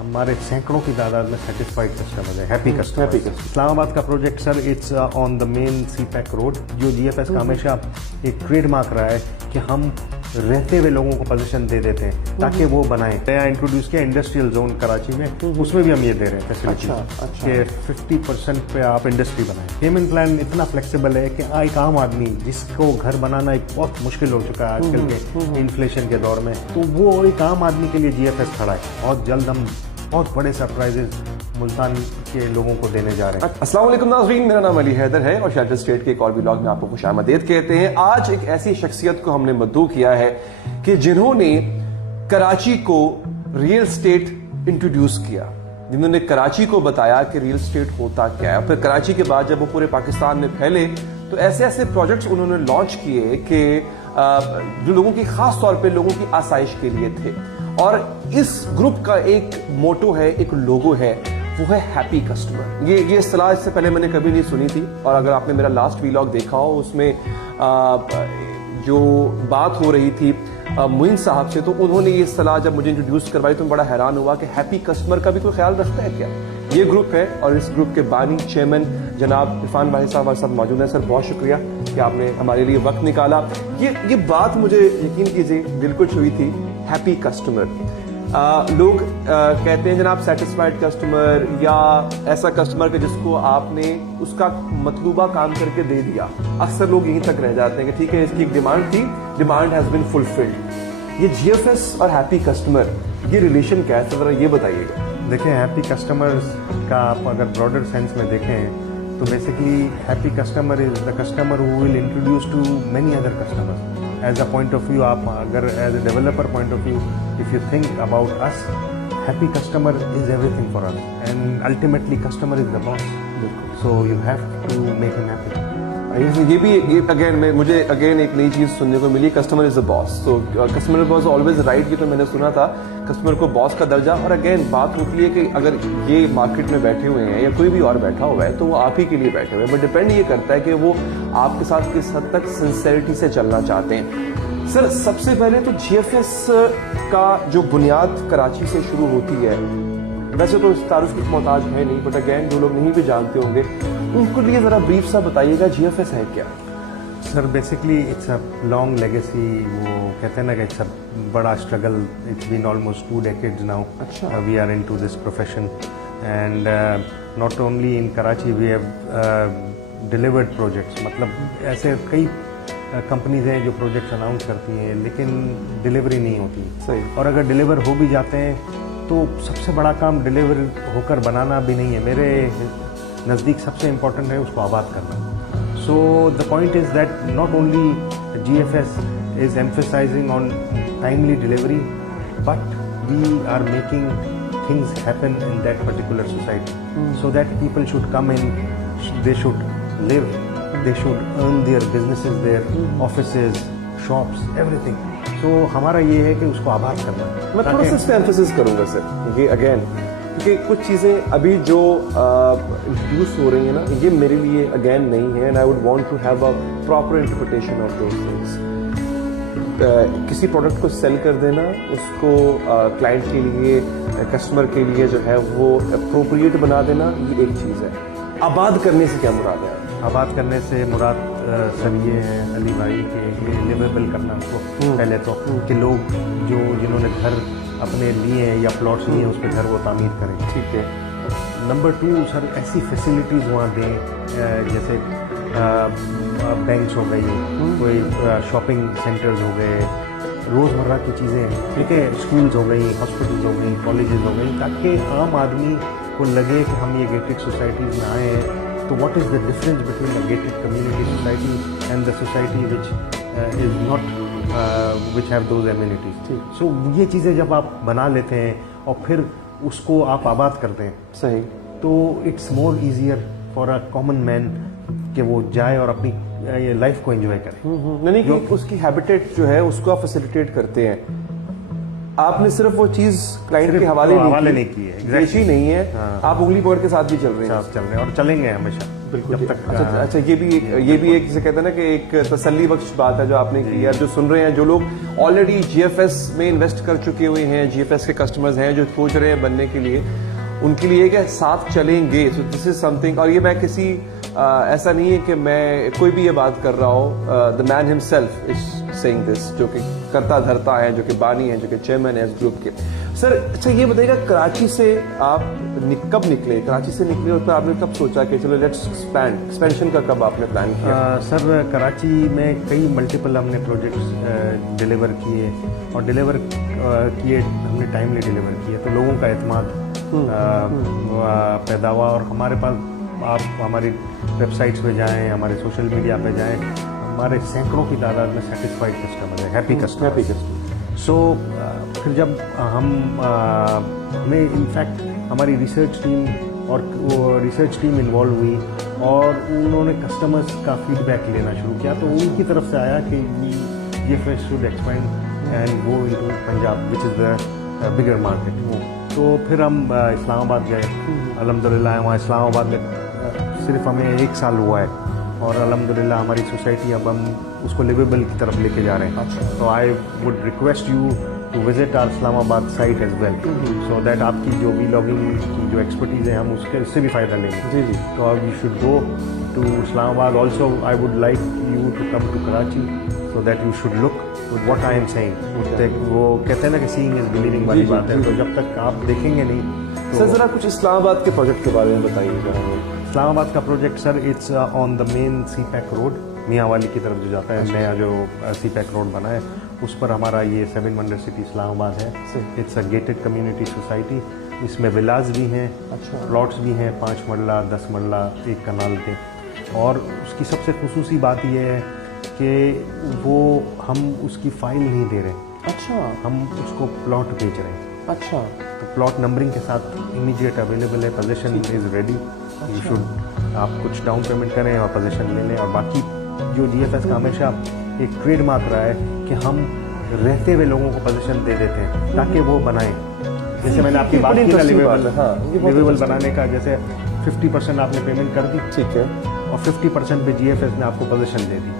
हमारे सैकड़ों की तादाद में सेटिस्फाइड कस्टमर्स हैं, हैप्पी कस्टमर। इस्लामाबाद का project sir it's on the main CPEC road, जो GFS का हमेशा एक ट्रेडमार्क रहा है कि हम रहते हुए लोगों को पोजीशन दे देते हैं ताकि वो बनाएं। नया इंट्रोड्यूस किया इंडस्ट्रियल जोन कराची में, उसमें भी हम ये दे रहे हैं फैसिलिटी कि 50% पे आप इंडस्ट्री बनाएं। पेमेंट प्लान इतना फ्लेक्सिबल है कि एक आम आदमी जिसको घर बनाना एक बहुत मुश्किल हो चुका है आजकल के इन्फ्लेशन के दौर में, तो वो एक आम आदमी के लिए GFS खड़ा है। बहुत जल्द हम बहुत बड़े सरप्राइजेज मुल्तान के लोगों को देने जा रहे हैं। अस्सलाम वालेकुम नाज़रीन, मेरा नाम अली हैदर है और शेल्टर स्टेट के एक और व्लॉग में आपको खुशामदीद कहते हैं। आज एक ऐसी शख्सियत को हमने मद्दू किया है कि जिन्होंने कराची को रियल स्टेट इंट्रोड्यूस किया, जिन्होंने कराची को बताया कि रियल स्टेट होता क्या है। फिर कराची के बाद जब वो पूरे पाकिस्तान में फैले तो ऐसे ऐसे प्रोजेक्ट्स उन्होंने लॉन्च किए कि जो लोगों की खास तौर पे लोगों की आसाइश के लिए थे। और इस ग्रुप का एक मोटो है, एक लोगो है, वो है हैप्पी कस्टमर। ये इस्तेलाह इससे पहले मैंने कभी नहीं सुनी थी और अगर आपने मेरा लास्ट व्लॉग देखा हो उसमें जो बात हो रही थी मुइन साहब से, तो उन्होंने ये इस्तेलाह जब मुझे इंट्रोड्यूस करवाई तो मैं बड़ा हैरान हुआ कि हैप्पी कस्टमर का भी कोई ख्याल रखता है क्या। ये ग्रुप है और इस ग्रुप के बानी चेयरमैन जनाब इरफान भाई साहब हमारे साथ मौजूद हैं। सर बहुत शुक्रिया कि आपने हमारे लिए वक्त निकाला। ये बात मुझे यकीन कीजिए दिल को छुई थी, हैप्पी कस्टमर। लोग कहते हैं जनाब सेटिस्फाइड कस्टमर या ऐसा कस्टमर के जिसको आपने उसका मतलूबा काम करके दे दिया। अक्सर लोग यहीं तक रह जाते हैं कि ठीक है इसकी एक डिमांड थी, डिमांड हैज बीन फुलफिल्ड। ये GFS और हैप्पी कस्टमर ये रिलेशन क्या है, जरा ये बताइएगा। देखें, हैप्पी कस्टमर्स का आप अगर ब्रॉडर सेंस में देखें तो basically happy customer is the customer who will introduce to many other customers. As a point of view, आप अगर as a developer point of view if you think about us, happy customer is everything for us and ultimately customer is the boss, so you have to make him happy. मुझे again एक नई चीज सुनने को मिली, customer is the boss. तो customer boss always right, ये तो मैंने सुना था कस्टमर को बॉस का दर्जा। और अगेन बात होती है कि अगर ये मार्केट में बैठे हुए हैं या कोई भी और बैठा हुआ है तो वो आप ही के लिए बैठे हुए हैं, बट डिपेंड ये करता है कि वो आपके साथ किस हद तक सिंसेरिटी से चलना चाहते हैं। सर सबसे पहले तो GFS का जो बुनियाद कराची से शुरू होती है, वैसे तो इस तारुफ की मोहताज है नहीं, बट अगेन जो लोग नहीं भी जानते होंगे उनको लिए जरा ब्रीफ सा बताइएगा GFS है क्या। Sir basically it's a long legacy, वो कहते हैं ना कि इट्स अ बड़ा struggle, it's been almost 2 decades now we are into this profession and not only in Karachi we have delivered projects. मतलब ऐसे कई कंपनीज हैं जो प्रोजेक्ट्स अनाउंस करती हैं लेकिन डिलीवरी नहीं होती। सही। और अगर डिलीवर हो भी जाते हैं तो सबसे बड़ा काम डिलीवर होकर बनाना भी नहीं है, मेरे नज़दीक सबसे इम्पोर्टेंट है उसको आबाद करना। So the point is that not only GFS is emphasising on timely delivery, but we are making things happen in that particular society so that people should come in, they should live, they should earn their businesses, their offices, shops, everything. So हमारा ये है कि उसको आबाद करना। मैं थोड़ा सा इस पे एम्फेसिस करूंगा सर, क्योंकि अगेन क्योंकि कुछ चीज़ें अभी जो इंट्रोड्यूस हो रही है ना, ये मेरे लिए अगेन नहीं है and I would want to have a proper interpretation of those things. किसी प्रोडक्ट को सेल कर देना, उसको क्लाइंट के लिए, कस्टमर के लिए जो है वो अप्रोप्रिएट बना देना, ये एक चीज़ है। आबाद करने से क्या मुराद है? आबाद करने से मुराद सर ये है अली भाई के लिवेबल करना उसको पहले तो, कि लोग जिन्होंने घर अपने लिए हैं या प्लॉट्स लिए हैं उस पर घर वो तामीर करें। ठीक है। नंबर 2 सर ऐसी फैसिलिटीज़ वहाँ दें, जैसे बैंक्स हो गई, कोई शॉपिंग सेंटर्स हो गए, रोज़मर्रा की चीज़ें, ठीक है, स्कूल्स हो गई, हॉस्पिटल्स हो गई, कॉलेजेस हो गई, ताकि आम आदमी को लगे कि हम ये गेटेड सोसाइटीज़ में आए हैं। तो what is the difference between the gated community society and the society which is not which have those amenities. So ये चीज़ें जब आप बना लेते हैं और फिर उसको आप आबाद करते हैं, सही, तो it's more easier for a common man कि वो जाए और अपनी ये लाइफ को एंजॉय करे। नहीं कि उसकी हैबिटेट जो है उसको आप फैसिलिटेट करते हैं। آپ نے صرف وہ چیز کلائنٹ کے حوالے نہیں کی ہے, بیچی نہیں ہے, آپ انگلی پکڑ کے ساتھ بھی چل رہے ہیں. چل رہے ہیں اور چلیں گے ہمیشہ بالکل جب تک. اچھا, یہ بھی ایک جسے کہتے ہیں نا کہ ایک تسلی بخش بات ہے جو آپ نے کی ہے. جو سن رہے ہیں, جو لوگ آلریڈی جی ایف ایس میں انویسٹ کر چکے ہوئے ہیں, جی ایف ایس کے کسٹمرز ہیں جو سوچ رہے ہیں بننے کے لیے, ان کے لیے کہ ساتھ چلیں گے. سو دس از سم تھنگ. اور یہ میں کسی ایسا نہیں ہے کہ میں کوئی بھی یہ بات کر رہا ہوں, دا مین ہمسیلف از سیئنگ دس, جو کہ کرتا دھرتا ہے, جو کہ بانی ہے, جو کہ چیئرمین ہے اس گروپ کے. سر اچھا یہ بتائیے گا, کراچی سے آپ کب نکلے, کراچی سے نکلے اور پھر آپ نے کب سوچا کہ چلو لیٹس ایکسپینشن کا کب آپ نے پلان کیا؟ سر کراچی میں کئی ملٹیپل ہم نے پروجیکٹس ڈیلیور کیے, اور ڈیلیور کیے ہم نے ٹائملی ڈیلیور کیے, تو لوگوں کا اعتماد پیدا ہوا. اور ہمارے پاس آپ ہماری ویب سائٹس پہ جائیں, ہمارے سوشل میڈیا پہ جائیں, ہمارے سینکڑوں کی تعداد میں سیٹسفائڈ کسٹمر ہے, ہیپی کسٹمر. سو پھر جب ہمیں انفیکٹ ہماری ریسرچ ٹیم اور وہ ریسرچ ٹیم انوالو ہوئی, اور انہوں نے کسٹمرز کا فیڈ بیک لینا شروع کیا, تو ان کی طرف سے آیا کہ G F S should expand and go into Punjab which is the bigger market. تو پھر ہم اسلام آباد گئے. الحمدللہ وہاں اسلام آباد میں صرف ہمیں 1 سال ہوا ہے, اور الحمدللہ ہماری سوسائٹی اب ہم اس کو لیویبل کی طرف لے کے جا رہے ہیں. تو I would request you to visit our Islamabad site as well, so that آپ کی جو ولاگنگ کی جو ایکسپرٹیز ہے ہم اس سے بھی فائدہ لیں گے. جی جی. تو you should go to Islamabad. Also I would like you to come to Karachi, so that you should look what I am seeing. وہ کہتے ہیں نا کہ سیئنگ از بلیونگ والی بات ہے, تو جب تک آپ دیکھیں گے نہیں. سر ذرا کچھ اسلام آباد کے پروجیکٹ کے بارے میں بتائیے ذرا. اسلام آباد کا project sir it's on the main CPEC road, Mianwali کی طرف جو جاتا ہے, نیا جو سی پیک روڈ بنا ہے اس پر ہمارا یہ 7 ونڈر سٹی اسلام آباد ہے. It's a gated community society. اس میں ولاز بھی ہیں, پلاٹس بھی ہیں, 5 مرلہ 10 مرلہ 1 کنال کے. اور اس کی سب سے خصوصی بات یہ ہے کہ وہ ہم اس کی فائل نہیں دے رہے. اچھا. ہم اس کو پلاٹ بیچ رہے ہیں. اچھا. تو پلاٹ نمبرنگ کے ساتھ امیڈیٹ اویلیبل ہے, position is ready. You should آپ کچھ ڈاؤن پیمنٹ کریں اور پوزیشن لے لیں. اور باقی جو جی ایف ایس کا ہمیشہ ایک ٹریڈ مارک رہا ہے کہ ہم رہتے ہوئے لوگوں کو پوزیشن دے دیتے ہیں تاکہ وہ بنائیں. جیسے میں نے آپ کی بات کی نا لیویبل بنانے کا, جیسے 50% آپ نے پیمنٹ کر دی, ٹھیک ہے, اور 50% پہ جی ایف ایس نے آپ کو پوزیشن دے دی.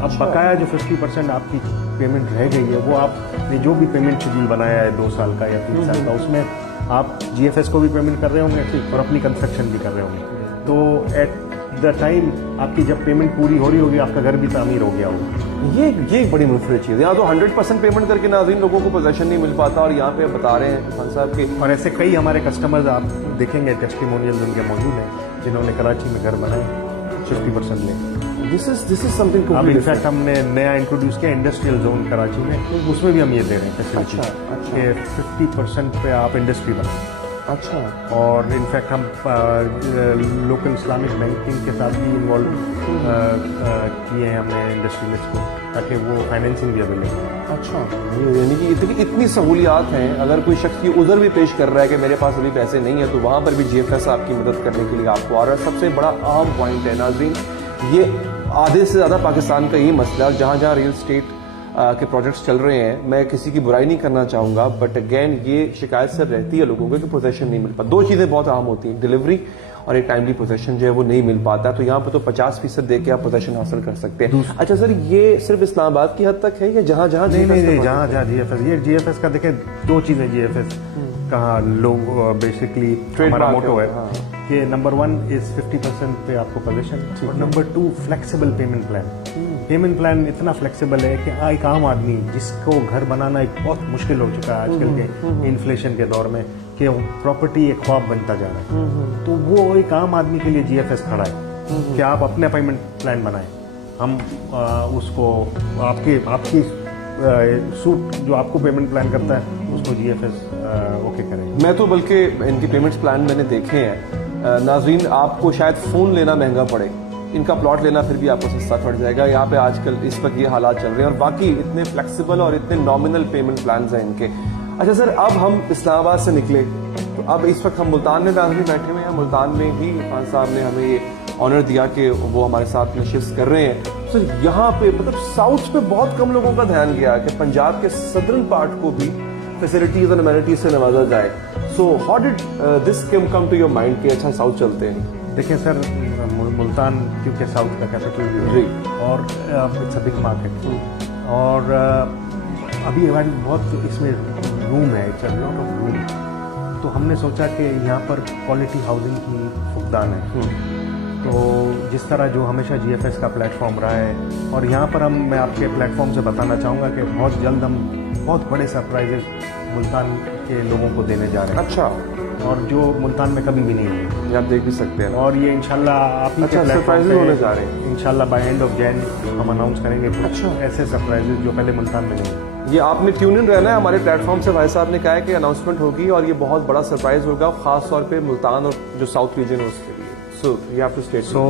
اب بقایا جو 50% آپ کی پیمنٹ رہ گئی ہے, وہ آپ نے جو بھی پیمنٹ شیڈول بنایا ہے 2 سال کا یا 3 سال کا, اس میں آپ جی ایف ایس کو بھی پیمنٹ کر رہے ہوں گے اور اپنی کنسٹرکشن بھی کر رہے ہوں گے. تو ایٹ دا ٹائم آپ کی جب پیمنٹ پوری ہو رہی ہوگی, آپ کا گھر بھی تعمیر ہو گیا ہوگا. یہ ایک بڑی منفرد چیز ہے. یہاں تو 100% پیمنٹ کر کے ناظرین لوگوں کو پوزیشن نہیں مل پاتا, اور یہاں پہ بتا رہے ہیں خان صاحب کے. اور ایسے کئی ہمارے کسٹمرز آپ دیکھیں گے, ٹیسٹیمونیل ان کے موجود ہیں, جنہوں نے کراچی میں گھر بنائے 50% لیں. دس از سم تھنگ. اب انفیکٹ ہم نے نیا انٹروڈیوس کیا انڈسٹریل زون کراچی میں, اس میں بھی ہم یہ دے رہے ہیں فیسلٹی کہ 50% پہ آپ انڈسٹری بنائیں. اچھا. اور انفیکٹ ہم لوکل اسلامک بینکنگ کے ساتھ بھی انوالو کیے ہیں ہم نے انڈسٹریلسٹ کو, تاکہ وہ فائنینسنگ بھی اویلیبل ہے. اچھا. یعنی کہ اتنی سہولیات ہیں, اگر کوئی شخص کی عذر بھی پیش کر رہا ہے کہ میرے پاس ابھی پیسے نہیں ہیں, تو وہاں پر بھی جی ایف ایس آپ کی مدد کرنے کے لیے آپ کو آ رہا ہے. سب سے بڑا اہم پوائنٹ ہے ناظرین, یہ آدھے سے زیادہ پاکستان کا یہی مسئلہ ہے. جہاں جہاں ریئل اسٹیٹ کے پروجیکٹس چل رہے ہیں, میں کسی کی برائی نہیں کرنا چاہوں گا, بٹ اگین یہ شکایت سر رہتی ہے لوگوں کو کہ پوزیشن نہیں مل پاتا. 2 چیزیں بہت اہم ہوتی ہیں, ڈیلیوری اور ایک ٹائملی پوزیشن جو ہے وہ نہیں مل پاتا. تو یہاں پہ تو 50% دے کے آپ پوزیشن حاصل کر سکتے ہیں. اچھا سر, یہ صرف اسلام آباد کی حد تک ہے یا جہاں جہاں نہیں جہاں جہاں جی ایف ایس, یہ جی ایف ایس کا دیکھیں 2 چیزیں جی ایف ایس کہاں لوگ بیسکلی ہمارا موٹو ہے کہ نمبر 1 از 50% پہ آپ کو پوزیشن, اور number 2 flexible payment plan. Payment plan اتنا فلیکسیبل ہے کہ ایک عام آدمی جس کو گھر بنانا ایک بہت مشکل ہو چکا ہے آج کل کے انفلیشن کے دور میں, کہ پراپرٹی ایک خواب بنتا جا رہا ہے, تو وہ ایک عام آدمی کے لیے جی ایف ایس کھڑا ہے کہ آپ اپنا پیمنٹ پلان بنائیں, ہم اس کو آپ کی سوٹ جو آپ کو پیمنٹ پلان کرتا ہے اس کو جی ایف ایس اوکے کریں. میں تو بلکہ ان کے پیمنٹس پلان میں نے دیکھے ہیں. ناظرین, آپ کو شاید فون لینا مہنگا پڑے, ان کا پلاٹ لینا پھر بھی آپ کو سستا پڑ جائے گا. یہاں پہ آج کل اس وقت یہ حالات چل رہے ہیں, اور باقی اتنے فلیکسیبل اور اتنے نامنل پیمنٹ پلانز ہیں ان کے. اچھا سر, اب ہم اسلام آباد سے نکلے, تو اب اس وقت ہم ملتان میں ناظرین بیٹھے ہوئے ہیں. ملتان میں ہی خان صاحب نے ہمیں یہ آنر دیا کہ وہ ہمارے ساتھ نشست کر رہے ہیں. سر یہاں پہ مطلب ساؤتھ پہ بہت کم لوگوں کا دھیان گیا کہ پنجاب کے سدرن پارٹ کو بھی फैसिलिटीज और अमेनिटीज से नवाजा जाए. So how did this come to your mind कि अच्छा साउथ चलते हैं? देखिए सर, मुल्तान क्योंकि साउथ का कैपिटल भी जी. है और इट्स अ बिग मार्केट और अभी हमारी बहुत इसमें रूम है, it's a lot of room. तो हमने सोचा कि यहाँ पर क्वालिटी हाउसिंग की फुकदान है. तो जिस तरह जो हमेशा GFS का प्लेटफॉर्म रहा है और यहाँ पर मैं आपके प्लेटफॉर्म से बताना चाहूँगा कि बहुत जल्द हम बहुत बड़े सरप्राइजेस मुल्तान के लोगों को देने जा रहे हैं. अच्छा. और जो मुल्तान में कभी भी नहीं हुए, ये आप देख भी सकते हैं. और ये इंशाल्लाह आप ही के अच्छा, प्लेटफॉर्म surprises पे होने जा रहे हैं. इंशाल्लाह बाय एंड ऑफ जैन हम अनाउंस करेंगे कुछ अच्छा. ऐसे सरप्राइजेस जो पहले मुल्तान में नहीं. ये आपने ट्यून इन रहना है हमारे प्लेटफॉर्म से. भाई साहब ने कहा है कि अनाउंसमेंट होगी और ये बहुत बड़ा सरप्राइज होगा, खास तौर पे मुल्तान और जो साउथ रीजन है उसके लिए. So you have to stay. So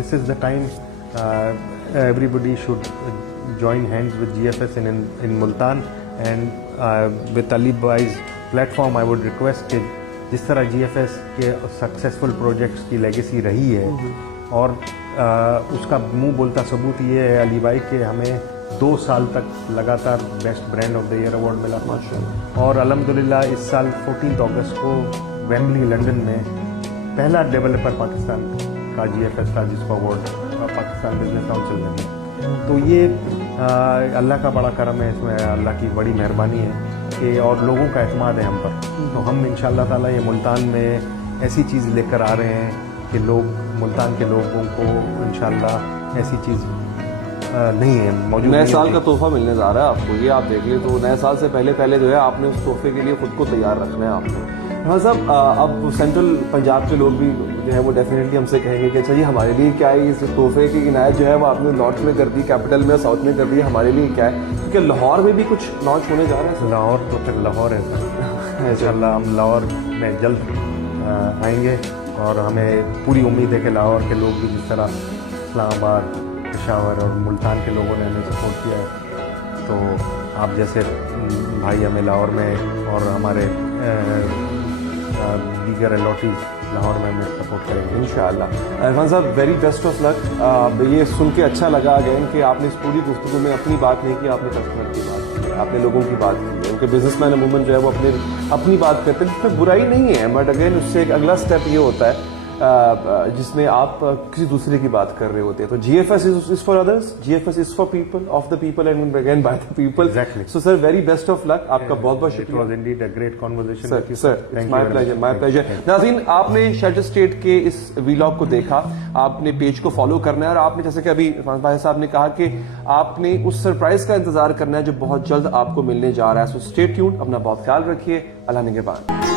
this is the time everybody should join hands with GFS in Multan and with Ali Bhai's platform. I would request कि जिस तरह GFS के सक्सेसफुल प्रोजेक्ट्स की legacy रही है और उसका मुंह बोलता सबूत ये है अली भाई कि हमें 2 साल तक लगातार best brand of the year award मिला. और अल्हम्दुलिल्लाह इस साल 14 अगस्त को वेम्बली लंदन में पहला डेवलपर पाकिस्तान का GFS था जिसको अवार्ड पाकिस्तान बिजनेस काउंसिल में मिला. तो ये अल्लाह का बड़ा करम है, इसमें अल्लाह की बड़ी मेहरबानी है कि और लोगों का एतमाद है हम पर. तो हम इंशाअल्लाह ताला ये मुल्तान में ऐसी चीज़ लेकर आ रहे हैं कि लोग मुल्तान के लोगों को इंशाअल्लाह ऐसी चीज़ नहीं है मौजूद. नए साल का तोहफा मिलने जा रहा है आपको, ये आप देख लें. तो नए साल से पहले जो है आपने उस तोहफे के लिए खुद को तैयार रखना है आपको. हाँ साहब, अब सेंट्रल पंजाब के लोग भी जो है वो डेफिनेटली हमसे कहेंगे कि अच्छा ये हमारे लिए क्या है, इस तोहफे की इनायत जो है वो आपने नॉर्थ में कर दी, कैपिटल में, साउथ में कर दी, हमारे लिए क्या है? क्योंकि लाहौर में भी कुछ लॉन्च होने जा रहा है. लाहौर तो फिर लाहौर है सर. इंशाअल्लाह हम लाहौर में जल्द आएंगे और हमें पूरी उम्मीद है कि लाहौर के लोग भी जिस तरह इस्लामाबाद, पेशावर और मुल्तान के लोगों ने हमें सपोर्ट किया है, तो आप जैसे भाई हमें लाहौर में और हमारे दीगर अलॉटीज लाहौर में हमें सपोर्ट करेंगे इंशाअल्लाह. इरफान साहब, वेरी बेस्ट ऑफ लक. ये सुन के अच्छा लगा अगेन कि आपने इस पूरी गुफ्तगू में अपनी बात नहीं की, आपने कस्टमर की बात की, आपने लोगों की बात की. उनके बिजनेसमैन अमूमन जो है वो अपनी बात करते हैं, जिसमें बुराई नहीं है. बट अगेन उससे एक अगला स्टेप ये होता है जिसमें आप किसी दूसरे की बात कर रहे होते हैं. तो GFS is for others, GFS is for people, of the people and again by the people. Exactly. So sir, very best of luck. आपका बहुत बहुत It शुक्रिया. was indeed a great conversation with you, sir, Thank you very much. My pleasure. नाज़रीन, आपने shelter state के इस vlog को देखा, आपने पेज को फॉलो करना है और आपने जैसे कि अभी इरफान भाई साहब ने कहा कि आपने उस सरप्राइज का इंतजार करना है जो बहुत जल्द आपको मिलने जा रहा है. सो स्टे ट्यून्ड, अपना बहुत ख्याल रखिए. अल्लाह निगहबान.